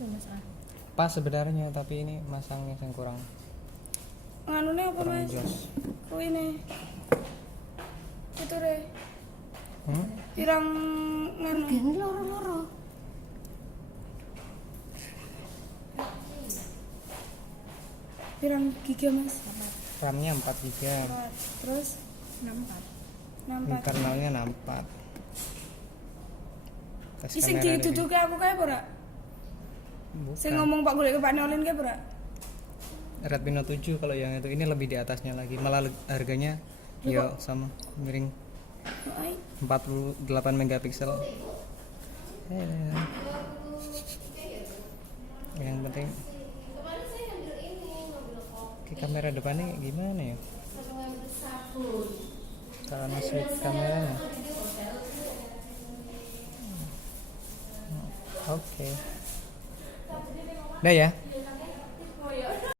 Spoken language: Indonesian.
ya Mas ah. Pas sebenarnya, tapi ini masangnya yang kurang Nganune apa Mas? jos. Kuwi ne. Itu re. Hmm? Pirang nganu. Gini loro-loro. Pirang giga Mas? RAM-nya 4 GB, 4. Terus 64. 64. internalnya 64. Tes Sing kamera dituduke aku kae ora? Bukan. Sing ngomong Pak golek Pak Nolin kae ora? Redmi Note 7 kalau yang itu, ini lebih di atasnya lagi, malah harganya ya sama miring. Ai. 48 megapiksel. Yang penting kamera depannya gimana ya? Karena switch kameranya. Oke. Udah ya.